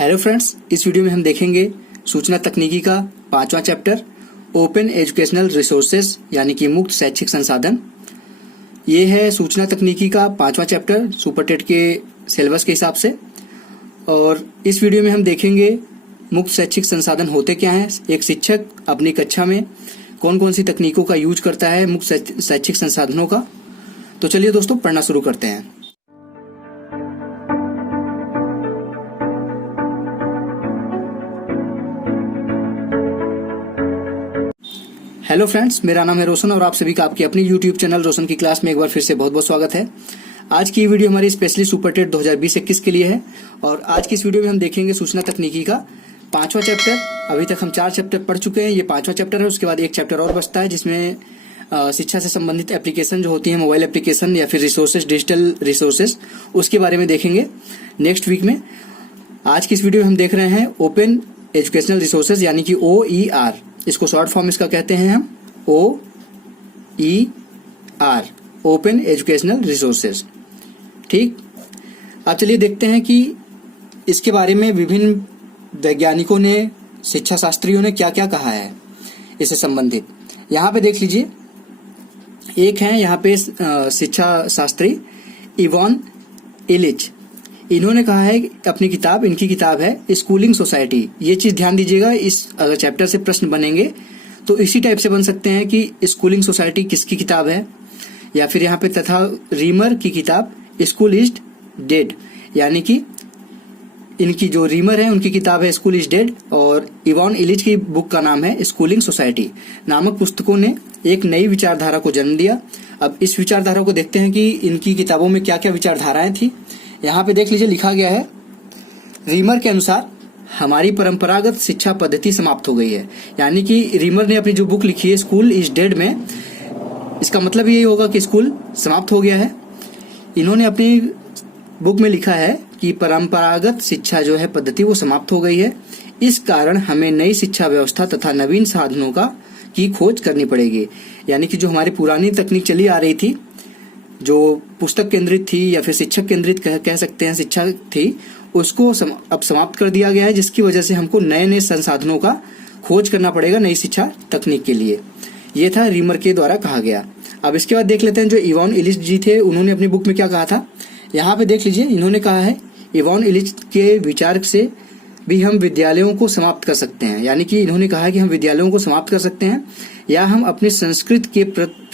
Hello friends, इस video में हम देखेंगे सूचना तकनीकी का 5वां चैप्टर ओपन एजुकेशनल रिसोर्सेज यानी कि मुक्त शैक्षिक संसाधन। ये है सूचना तकनीकी का 5वां चैप्टर सुपर टेट के सिलेबस के हिसाब से। और इस वीडियो में हम देखेंगे मुक्त शैक्षिक संसाधन होते क्या हैं, एक शिक्षक अपनी कक्षा में कौन कौन सी तकनीकों का यूज करता है मुक्त शैक्षिक संसाधनों का। तो चलिए दोस्तों, पढ़ना शुरू करते हैं। हेलो फ्रेंड्स, मेरा नाम है रोशन और आप सभी का आपके अपनी यूट्यूब चैनल रोशन की क्लास में एक बार फिर से बहुत बहुत स्वागत है। आज की वीडियो हमारी स्पेशली सुपर टेट 2020-21 के लिए है और आज की इस वीडियो में हम देखेंगे सूचना तकनीकी का 5वां चैप्टर। अभी तक हम 4 चैप्टर पढ़ चुके हैं, ये 5वां चैप्टर है। उसके बाद एक चैप्टर और बचता है जिसमें शिक्षा से संबंधित एप्लीकेशन जो होती है, मोबाइल एप्लीकेशन या फिर रिसोर्सेज, डिजिटल रिसोर्सेज, उसके बारे में देखेंगे नेक्स्ट वीक में। आज की इस वीडियो में हम देख रहे हैं ओपन एजुकेशनल रिसोर्सेज यानी कि OER, इसको शॉर्ट फॉर्म इसका कहते हैं हम OER, ओपन एजुकेशनल रिसोर्सेज। ठीक, अब चलिए देखते हैं कि इसके बारे में विभिन्न वैज्ञानिकों ने, शिक्षा शास्त्रियों ने क्या क्या कहा है इससे संबंधित। यहाँ पे देख लीजिए, एक है यहाँ पे शिक्षा शास्त्री इवान इलिच। इन्होंने कहा है अपनी किताब, इनकी किताब है स्कूलिंग सोसाइटी। ये चीज ध्यान दीजिएगा, इस अगर चैप्टर से प्रश्न बनेंगे तो इसी टाइप से बन सकते हैं कि स्कूलिंग सोसाइटी किसकी किताब है, या फिर यहाँ पे तथा रीमर की किताब स्कूल इज डेड, यानी कि इनकी जो रीमर है उनकी किताब है स्कूल इज डेड और इवान इलिच की बुक का नाम है स्कूलिंग सोसाइटी। नामक पुस्तकों ने एक नई विचारधारा को जन्म दिया। अब इस विचारधारा को देखते हैं कि इनकी किताबों में क्या क्या विचारधाराएं थी। यहाँ पे देख लीजिए, लिखा गया है रीमर के अनुसार हमारी परंपरागत शिक्षा पद्धति समाप्त हो गई है। यानी कि रीमर ने अपनी जो बुक लिखी है स्कूल इज डेड में, इसका मतलब यही होगा कि स्कूल समाप्त हो गया है। इन्होंने अपनी बुक में लिखा है कि परंपरागत शिक्षा जो है पद्धति वो समाप्त हो गई है। इस कारण हमें नई शिक्षा व्यवस्था तथा नवीन साधनों की खोज करनी पड़ेगी। यानी कि जो हमारी पुरानी तकनीक चली आ रही थी, जो पुस्तक केंद्रित थी या फिर शिक्षक केंद्रित कह सकते हैं शिक्षा थी, उसको अब समाप्त कर दिया गया है, जिसकी वजह से हमको नए नए संसाधनों का खोज करना पड़ेगा नई शिक्षा तकनीक के लिए। ये था रीमर के द्वारा कहा गया। अब इसके बाद देख लेते हैं जो इवान इलिच जी थे, उन्होंने अपनी बुक में क्या कहा था। यहाँ पे देख लीजिए, इन्होंने कहा है इवान इलिच के विचार से भी हम विद्यालयों को समाप्त कर सकते हैं। यानी कि इन्होंने कहा है कि हम विद्यालयों को समाप्त कर सकते हैं या हम अपनी संस्कृति के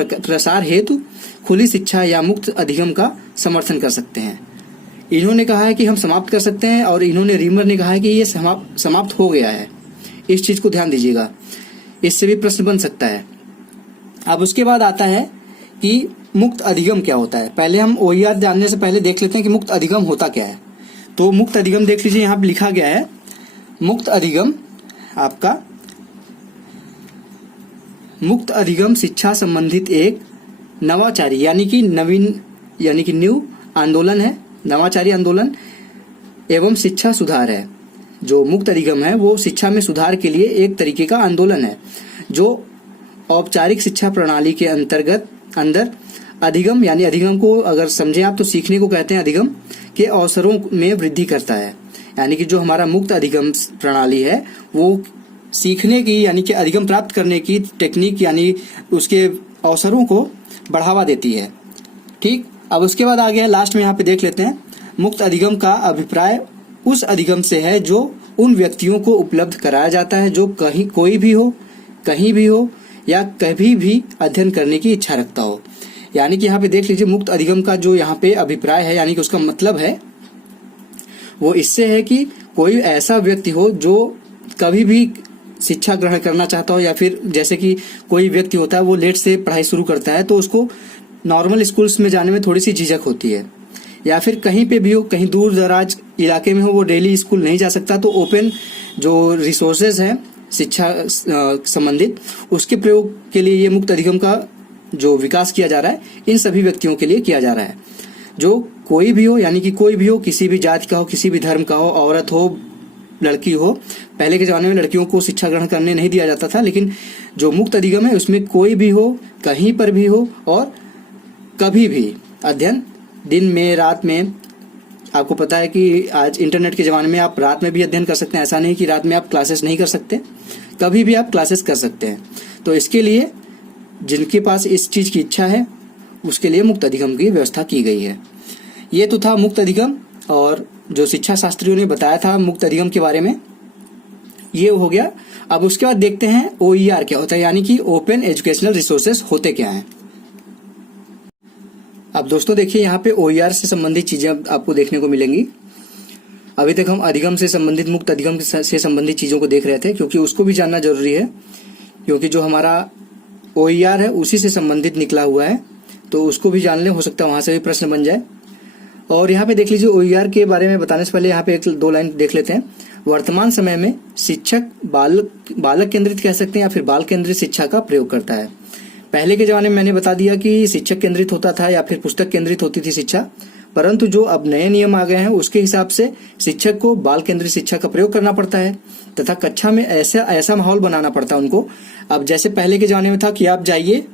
प्रसार हेतु खुली शिक्षा या मुक्त अधिगम का समर्थन कर सकते हैं। इन्होंने कहा है कि हम समाप्त कर सकते हैं और इन्होंने रीमर ने कहा है कि ये समाप्त हो गया है। इस चीज को ध्यान दीजिएगा, इससे भी प्रश्न बन सकता है। अब उसके बाद आता है कि मुक्त अधिगम क्या होता है। पहले हम OER जानने से पहले देख लेते हैं कि मुक्त अधिगम होता क्या है। तो मुक्त अधिगम देख लीजिए, यहाँ पे लिखा गया है मुक्त अधिगम शिक्षा संबंधित एक नवाचारी यानी कि न्यू आंदोलन है, नवाचारी आंदोलन एवं शिक्षा सुधार है। जो मुक्त अधिगम है वो शिक्षा में सुधार के लिए एक तरीके का आंदोलन है जो औपचारिक शिक्षा प्रणाली के अंदर अधिगम, यानी अधिगम को अगर समझे आप तो सीखने को कहते हैं, अधिगम के अवसरों में वृद्धि करता है। यानी कि जो हमारा मुक्त अधिगम प्रणाली है वो सीखने की, यानी कि अधिगम प्राप्त करने की टेक्निक यानी उसके अवसरों को बढ़ावा देती है। ठीक, अब उसके बाद आ गया लास्ट में, यहाँ पे देख लेते हैं मुक्त अधिगम का अभिप्राय उस अधिगम से है जो उन व्यक्तियों को उपलब्ध कराया जाता है जो कोई भी हो, कहीं भी हो या कभी भी अध्ययन करने की इच्छा रखता हो। यानी कि यहाँ पे देख लीजिए, मुक्त अधिगम का जो यहाँ पे अभिप्राय है, यानी कि उसका मतलब है वो इससे है कि कोई ऐसा व्यक्ति हो जो कभी भी शिक्षा ग्रहण करना चाहता हो, या फिर जैसे कि कोई व्यक्ति होता है वो लेट से पढ़ाई शुरू करता है तो उसको नॉर्मल स्कूल्स में जाने में थोड़ी सी झिझक होती है, या फिर कहीं पे भी हो, कहीं दूर दराज इलाके में हो, वो डेली स्कूल नहीं जा सकता, तो ओपन जो रिसोर्सेज हैं शिक्षा संबंधित उसके प्रयोग के लिए ये मुक्त अधिगम का जो विकास किया जा रहा है इन सभी व्यक्तियों के लिए किया जा रहा है। जो कोई भी हो, यानी कि कोई भी हो, किसी भी जाति का हो, किसी भी धर्म का हो, औरत हो, लड़की हो। पहले के जमाने में लड़कियों को शिक्षा ग्रहण करने नहीं दिया जाता था, लेकिन जो मुक्त अधिगम है उसमें कोई भी हो, कहीं पर भी हो और कभी भी अध्ययन दिन में, रात में, आपको पता है कि आज इंटरनेट के ज़माने में आप रात में भी अध्ययन कर सकते हैं। ऐसा नहीं कि रात में आप क्लासेस नहीं कर सकते, कभी भी आप क्लासेस कर सकते हैं। तो इसके लिए जिनके पास इस चीज़ की इच्छा है उसके लिए मुक्त अधिगम की व्यवस्था की गई है। ये तो था मुक्त अधिगम, और जो शिक्षा शास्त्रियों ने बताया था मुक्त अधिगम के बारे में, ये हो गया। अब उसके बाद देखते हैं OER क्या होता है, यानी कि ओपन एजुकेशनल रिसोर्सेज होते क्या हैं। अब दोस्तों देखिए, यहाँ पे OER से संबंधित चीजें आपको देखने को मिलेंगी। अभी तक हम अधिगम से संबंधित, मुक्त अधिगम से संबंधित चीजों को देख रहे थे, क्योंकि उसको भी जानना जरूरी है, क्योंकि जो हमारा OER है उसी से संबंधित निकला हुआ है, तो उसको भी जान ले, हो सकता है वहां से भी प्रश्न बन जाए। और यहाँ पे देख लीजिए, OER के बारे में बताने से पहले यहाँ पे 1-2 लाइन देख लेते हैं। वर्तमान समय में शिक्षक बालक केंद्रित कह सकते हैं या फिर बाल केंद्रित शिक्षा का प्रयोग करता है। पहले के जमाने में मैंने बता दिया कि शिक्षक केंद्रित होता था या फिर पुस्तक केंद्रित होती थी शिक्षा, परंतु जो अब नए नियम आ गए हैं उसके हिसाब से शिक्षक को बाल केंद्रित शिक्षा का प्रयोग करना पड़ता है, तथा कक्षा में ऐसा माहौल बनाना पड़ता है उनको। अब जैसे पहले के जमाने में था कि आप जाइए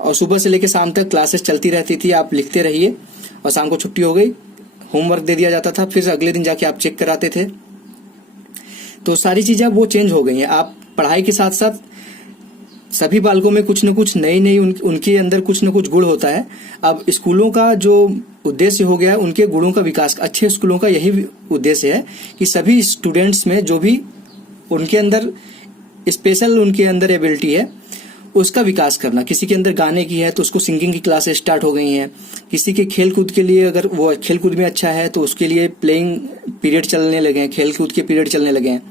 और सुबह से लेकर शाम तक क्लासेस चलती रहती थी, आप लिखते रहिए और शाम को छुट्टी हो गई, होमवर्क दे दिया जाता था, फिर अगले दिन जाके आप चेक कराते थे। तो सारी चीजें अब वो चेंज हो गई हैं। आप पढ़ाई के साथ साथ सभी बालकों में कुछ न कुछ नई उनके अंदर कुछ न कुछ गुण होता है। अब स्कूलों का जो उद्देश्य हो गया है उनके गुणों का विकास, अच्छे स्कूलों का यही उद्देश्य है कि सभी स्टूडेंट्स में जो भी उनके अंदर स्पेशल उनके अंदर एबिलिटी है उसका विकास करना। किसी के अंदर गाने की है तो उसको सिंगिंग की क्लासेस स्टार्ट हो गई हैं। किसी के खेल कूद के लिए, अगर वो खेल कूद में अच्छा है तो उसके लिए प्लेइंग पीरियड चलने लगे हैं, खेल कूद के पीरियड चलने लगे हैं।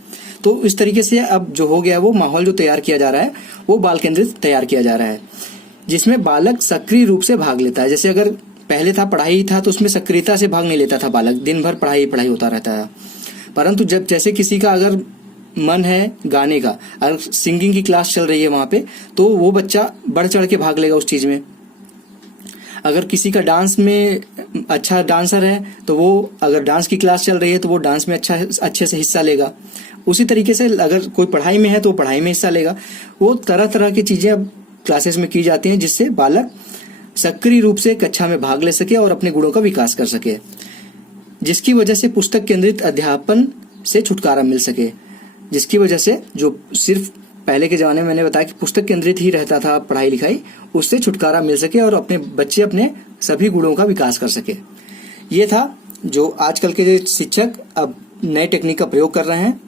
तो इस तरीके से अब जो हो गया वो माहौल जो तैयार किया जा रहा है वो बाल केंद्रित तैयार किया जा रहा है, जिसमें बालक सक्रिय रूप से भाग लेता है। जैसे अगर पहले था पढ़ाई था तो उसमें सक्रियता से भाग नहीं लेता था बालक, दिन भर पढ़ाई होता रहता है। परंतु जब जैसे किसी का अगर मन है गाने का, अगर सिंगिंग की क्लास चल रही है वहां पे, तो वो बच्चा बढ़ चढ़ के भाग लेगा उस चीज में। अगर किसी का डांस में अच्छा डांसर है तो वो अगर डांस की क्लास चल रही है तो वो डांस में अच्छे से हिस्सा लेगा। उसी तरीके से अगर कोई पढ़ाई में है तो पढ़ाई में हिस्सा लेगा। वो तरह तरह की चीजें अब क्लासेस में की जाती हैं जिससे बालक सक्रिय रूप से कक्षा में भाग ले सके और अपने गुणों का विकास कर सके, जिसकी वजह से पुस्तक केंद्रित अध्यापन से छुटकारा मिल सके। जिसकी वजह से जो सिर्फ पहले के जमाने में मैंने बताया कि पुस्तक केंद्रित ही रहता था पढ़ाई लिखाई, उससे छुटकारा मिल सके और अपने बच्चे अपने सभी गुणों का विकास कर सके। ये था जो आजकल के जो शिक्षक अब नए टेक्निक का प्रयोग कर रहे हैं।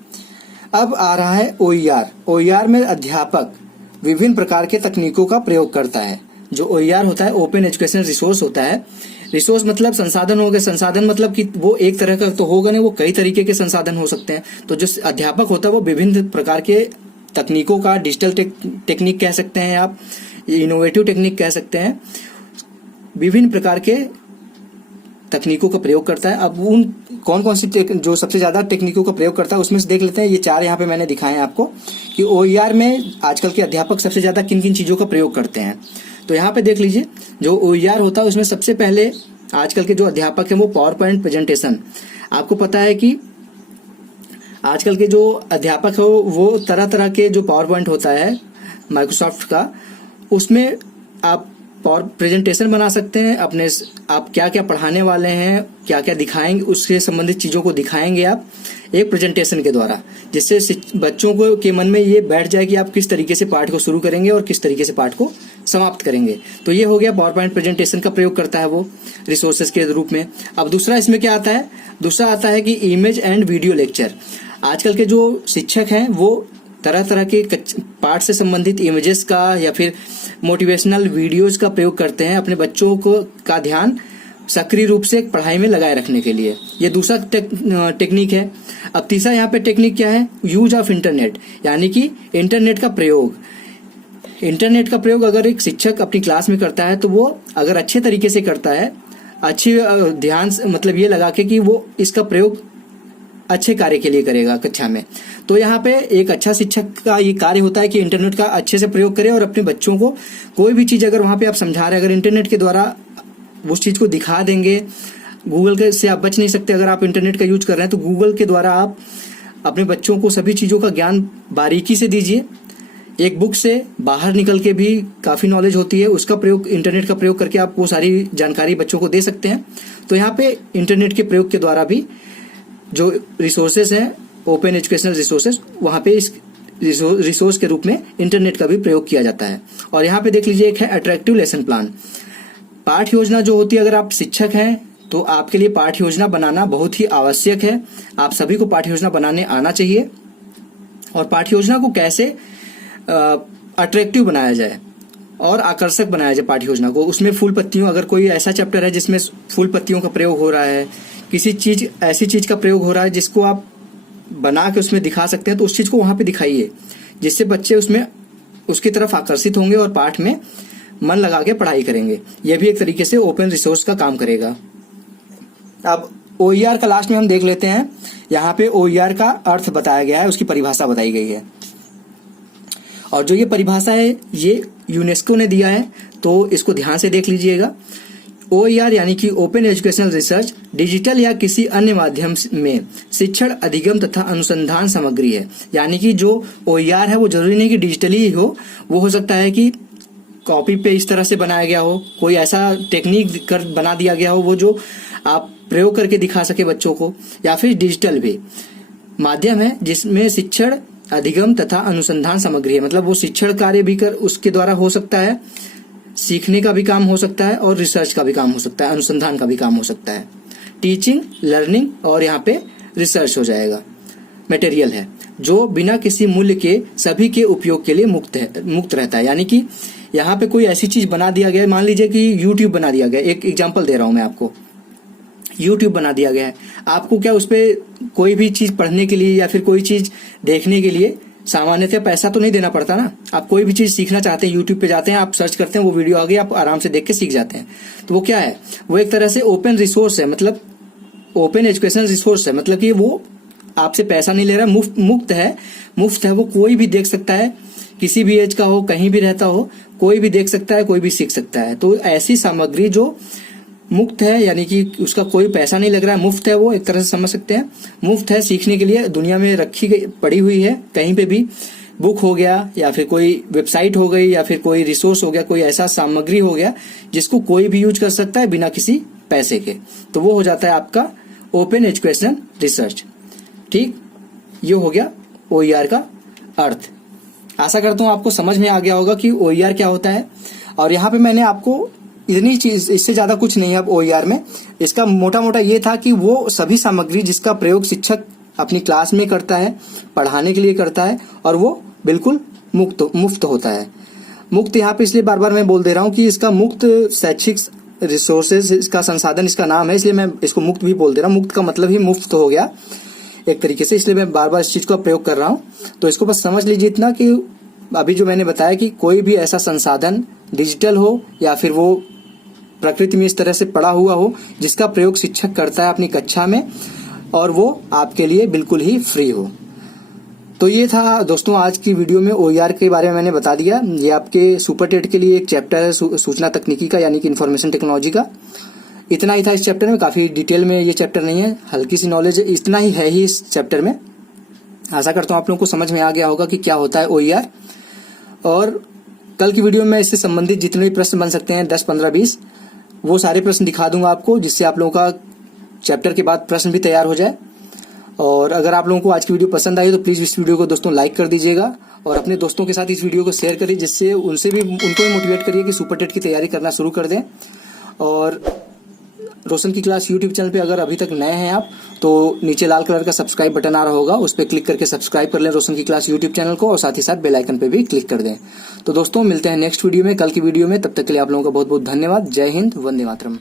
अब आ रहा है OER। OER में अध्यापक विभिन्न प्रकार के तकनीकों का प्रयोग करता है। जो OER होता है ओपन एजुकेशनल रिसोर्स होता है। रिसोर्स मतलब संसाधन हो गए, संसाधन मतलब कि वो एक तरह का तो होगा नहीं, वो कई तरीके के संसाधन हो सकते हैं। तो जो अध्यापक होता है वो विभिन्न प्रकार के तकनीकों का, डिजिटल टेक्निक कह सकते हैं आप, इनोवेटिव टेक्निक कह सकते हैं, विभिन्न प्रकार के तकनीकों का प्रयोग करता है। अब उन कौन कौन सी जो सबसे ज्यादा टेक्निकों का प्रयोग करता है उसमें से देख लेते हैं। ये 4 यहाँ पे मैंने दिखाए हैं आपको कि OER में आजकल के अध्यापक सबसे ज्यादा किन किन चीजों का प्रयोग करते हैं। तो यहाँ पे देख लीजिए, जो OER होता है उसमें सबसे पहले आजकल के जो अध्यापक हैं वो पावर पॉइंट प्रेजेंटेशन। आपको पता है कि आजकल के जो अध्यापक है वो तरह तरह के जो पावर पॉइंट होता है माइक्रोसॉफ्ट का, उसमें आप पावर प्रेजेंटेशन बना सकते हैं अपने, आप क्या क्या पढ़ाने वाले हैं, क्या क्या दिखाएंगे, उससे संबंधित चीजों को दिखाएंगे आप एक प्रेजेंटेशन के द्वारा, जिससे बच्चों को के मन में ये बैठ जाए कि आप किस तरीके से पाठ को शुरू करेंगे और किस तरीके से पाठ को समाप्त करेंगे। तो ये हो गया पावर पॉइंट प्रेजेंटेशन का प्रयोग करता है वो रिसोर्सेज के रूप में। अब दूसरा इसमें क्या आता है, दूसरा आता है कि इमेज एंड वीडियो लेक्चर। आजकल के जो शिक्षक हैं वो तरह तरह के पाठ से संबंधित इमेजेस का या फिर मोटिवेशनल वीडियोस का प्रयोग करते हैं अपने बच्चों को का ध्यान सक्रिय रूप से पढ़ाई में लगाए रखने के लिए। ये दूसरा टेक्निक है। अब तीसरा यहाँ पे टेक्निक क्या है, यूज ऑफ इंटरनेट, यानी कि इंटरनेट का प्रयोग। इंटरनेट का प्रयोग अगर एक शिक्षक अपनी क्लास में करता है तो वो अगर अच्छे तरीके से करता है, अच्छी ध्यान मतलब ये लगा के कि वो इसका प्रयोग अच्छे कार्य के लिए करेगा कक्षा में, तो यहाँ पे एक अच्छा शिक्षक का ये कार्य होता है कि इंटरनेट का अच्छे से प्रयोग करे और अपने बच्चों को कोई भी चीज अगर वहां पे आप समझा रहे हैं, अगर इंटरनेट के द्वारा उस चीज को दिखा देंगे, गूगल के से आप बच नहीं सकते। अगर आप इंटरनेट का यूज कर रहे हैं तो गूगल के द्वारा आप अपने बच्चों को सभी चीजों का ज्ञान बारीकी से दीजिए। एक बुक से बाहर निकल के भी काफ़ी नॉलेज होती है, उसका प्रयोग, इंटरनेट का प्रयोग करके आप वो सारी जानकारी बच्चों को दे सकते हैं। तो यहाँ पे इंटरनेट के प्रयोग के द्वारा भी जो रिसोर्सेज हैं, ओपन एजुकेशनल रिसोर्सेज, वहाँ पे इस रिसोर्स के रूप में इंटरनेट का भी प्रयोग किया जाता है। और यहाँ पे देख लीजिए, एक है अट्रैक्टिव लेसन प्लान। पाठ योजना जो होती है, अगर आप शिक्षक हैं तो आपके लिए पाठ योजना बनाना बहुत ही आवश्यक है। आप सभी को पाठ योजना बनाने आना चाहिए। और पाठ योजना को कैसे अट्रैक्टिव बनाया जाए और आकर्षक बनाया जाए पाठ योजना को, उसमें फूल पत्तियों, अगर कोई ऐसा चैप्टर है जिसमें फूल पत्तियों का प्रयोग हो रहा है, किसी चीज ऐसी चीज का प्रयोग हो रहा है जिसको आप बना के उसमें दिखा सकते हैं, तो उस चीज को वहां पे दिखाइए, जिससे बच्चे उसमें उसकी तरफ आकर्षित होंगे और पाठ में मन लगा के पढ़ाई करेंगे। यह भी एक तरीके से ओपन रिसोर्स का काम करेगा। अब OER का लास्ट में हम देख लेते हैं। यहाँ पे OER का अर्थ बताया गया है, उसकी परिभाषा बताई गई है। और जो ये परिभाषा है ये यूनेस्को ने दिया है, तो इसको ध्यान से देख लीजिएगा। OER यानी कि ओपन एजुकेशनल रिसर्च डिजिटल या किसी अन्य माध्यम में शिक्षण, अधिगम तथा अनुसंधान सामग्री है। यानी कि जो OER है वो जरूरी नहीं कि डिजिटली ही हो, वो हो सकता है कि कॉपी पे इस तरह से बनाया गया हो, कोई ऐसा टेक्निक कर बना दिया गया हो वो जो आप प्रयोग करके दिखा सके बच्चों को, या फिर डिजिटल भी माध्यम है जिसमें शिक्षण, अधिगम तथा अनुसंधान सामग्री है। मतलब वो शिक्षण कार्य भी कर उसके द्वारा हो सकता है, सीखने का भी काम हो सकता है और रिसर्च का भी काम हो सकता है, अनुसंधान का भी काम हो सकता है। टीचिंग, लर्निंग और यहाँ पे रिसर्च हो जाएगा। मटेरियल है जो बिना किसी मूल्य के सभी के उपयोग के लिए मुक्त रहता है। यानी कि यहाँ पे कोई ऐसी चीज बना दिया गया है, मान लीजिए कि YouTube बना दिया गया, एक एग्जांपल दे रहा हूं मैं आपको, YouTube बना दिया गया है। आपको क्या उस पर कोई भी चीज पढ़ने के लिए या फिर कोई चीज देखने के लिए सामान्यतः पैसा तो नहीं देना पड़ता ना। आप कोई भी चीज सीखना चाहते हैं, YouTube पे जाते हैं, आप सर्च करते हैं, वो वीडियो आ गई, आप आराम से देख के सीख जाते हैं। तो वो क्या है, वो एक तरह से ओपन रिसोर्स है, मतलब ओपन एजुकेशनल रिसोर्स है। मतलब कि वो आपसे पैसा नहीं ले रहा, मुफ्त है। वो कोई भी देख सकता है, किसी भी एज का हो, कहीं भी रहता हो, कोई भी देख सकता है, कोई भी सीख सकता है। तो ऐसी सामग्री जो मुफ्त है, यानी कि उसका कोई पैसा नहीं लग रहा है, मुफ्त है, वो एक तरह से समझ सकते हैं। मुफ्त है, सीखने के लिए दुनिया में रखी गई, पड़ी हुई है, कहीं पे भी बुक हो गया या फिर कोई वेबसाइट हो गई या फिर कोई रिसोर्स हो गया, कोई ऐसा सामग्री हो गया जिसको कोई भी यूज कर सकता है बिना किसी पैसे के। तो वो हो जाता है आपका ओपन एजुकेशनल रिसर्च। ठीक, ये हो गया OER का अर्थ। आशा करता हूं आपको समझ में आ गया होगा कि OER क्या होता है। और यहाँ पे मैंने आपको इतनी चीज, इससे ज्यादा कुछ नहीं है अब OER में। इसका मोटा मोटा ये था कि वो सभी सामग्री जिसका प्रयोग शिक्षक अपनी क्लास में करता है, पढ़ाने के लिए करता है, और वो बिल्कुल मुफ्त होता है। मुक्त यहाँ पे इसलिए बार बार मैं बोल दे रहा हूँ कि इसका मुक्त शैक्षिक रिसोर्सेज, इसका संसाधन इसका नाम है, इसलिए मैं इसको मुक्त भी बोल दे रहा हूँ। मुक्त का मतलब ही मुफ्त हो गया एक तरीके से, इसलिए मैं बार बार इस चीज का प्रयोग कर रहा हूँ। तो इसको बस समझ लीजिए इतना कि अभी जो मैंने बताया कि कोई भी ऐसा संसाधन डिजिटल हो या फिर वो प्रकृति में इस तरह से पड़ा हुआ हो जिसका प्रयोग शिक्षक करता है अपनी कक्षा में, और वो आपके लिए बिल्कुल ही फ्री हो। तो ये था दोस्तों आज की वीडियो में OER के बारे में मैंने बता दिया। ये आपके सुपर टेट के लिए एक चैप्टर है सूचना तकनीकी का, यानी कि इंफॉर्मेशन टेक्नोलॉजी का। इतना ही था इस चैप्टर में, काफी डिटेल में ये चैप्टर नहीं है, हल्की सी नॉलेज इतना ही है ही इस चैप्टर में। आशा करता हूँ आप लोगों को समझ में आ गया होगा कि क्या होता है OER। और कल की वीडियो में इससे संबंधित जितने भी प्रश्न बन सकते हैं 10, 15, 20, वो सारे प्रश्न दिखा दूंगा आपको, जिससे आप लोगों का चैप्टर के बाद प्रश्न भी तैयार हो जाए। और अगर आप लोगों को आज की वीडियो पसंद आई तो प्लीज़ इस वीडियो को दोस्तों लाइक कर दीजिएगा और अपने दोस्तों के साथ इस वीडियो को शेयर करिए, जिससे उनको भी मोटिवेट करिए कि सुपर टेट की तैयारी करना शुरू कर दें। और रोशन की क्लास YouTube चैनल पे अगर अभी तक नए हैं आप, तो नीचे लाल कलर का सब्सक्राइब बटन आ रहा होगा, उस पर क्लिक करके सब्सक्राइब कर लें रोशन की क्लास YouTube चैनल को, और साथ ही साथ बेल आइकन पे भी क्लिक कर दें। तो दोस्तों मिलते हैं नेक्स्ट वीडियो में, कल की वीडियो में। तब तक के लिए आप लोगों का बहुत बहुत धन्यवाद। जय हिंद, वंदे मातरम।